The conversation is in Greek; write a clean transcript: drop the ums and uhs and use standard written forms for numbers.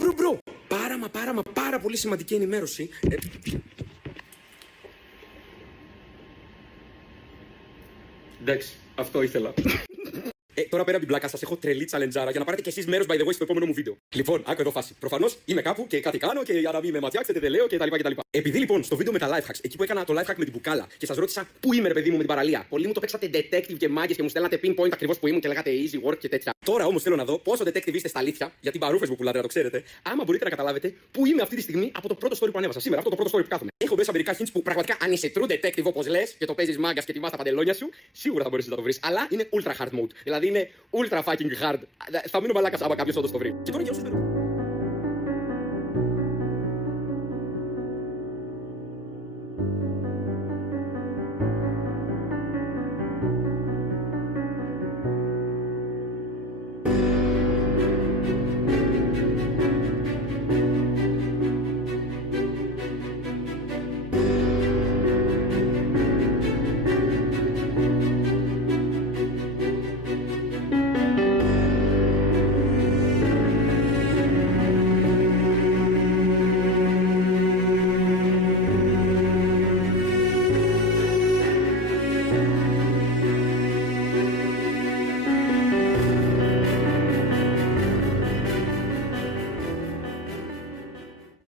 Μπρο. Πάρα πολύ σημαντική ενημέρωση. Εντάξει, αυτό ήθελα. Τώρα πέρα από την πλάκα σας έχω τρελή τσαλεντζάρα για να πάρετε κι εσείς μέρος by the way στο επόμενο μου βίντεο. Λοιπόν, άκου εδώ φάση. Προφανώς είμαι κάπου και κάτι κάνω και για να μην με ματιάξετε δεν λέω κτλ. Επειδή λοιπόν στο βίντεο με τα life hacks, εκεί που έκανα το life hack με την μπουκάλα και σας ρώτησα πού είμαι ρε παιδί μου με την παραλία. Πολλοί μου το παίξατε detective και μάγκες και μου στέλνατε pinpoint ακριβώς που ήμουν και λέγατε easy work και τέτοια. Τώρα όμως θέλω να δω πόσο detective είστε στα αλήθεια, γιατί παρούφες μου πουλάτε να το ξέρετε, άμα μπορείτε να καταλάβετε πού είμαι αυτή τη στιγμή από το πρώτο story που ανέβασα. Σήμερα, αυτό το πρώτο story που κάθομαι. Έχω μέσα μερικά hints που πραγματικά αν είσαι true detective όπως λες και το παίζεις μάγκας και τιμάς τα παντελόνια σου, σίγουρα θα μπορέσεις να το βρεις. Αλλά είναι ultra hard mode. Δηλαδή είναι ultra fucking hard. Θα μείνω μαλάκας άμα κάποιος όντως το βρει. Και τώρα για όσους δεν.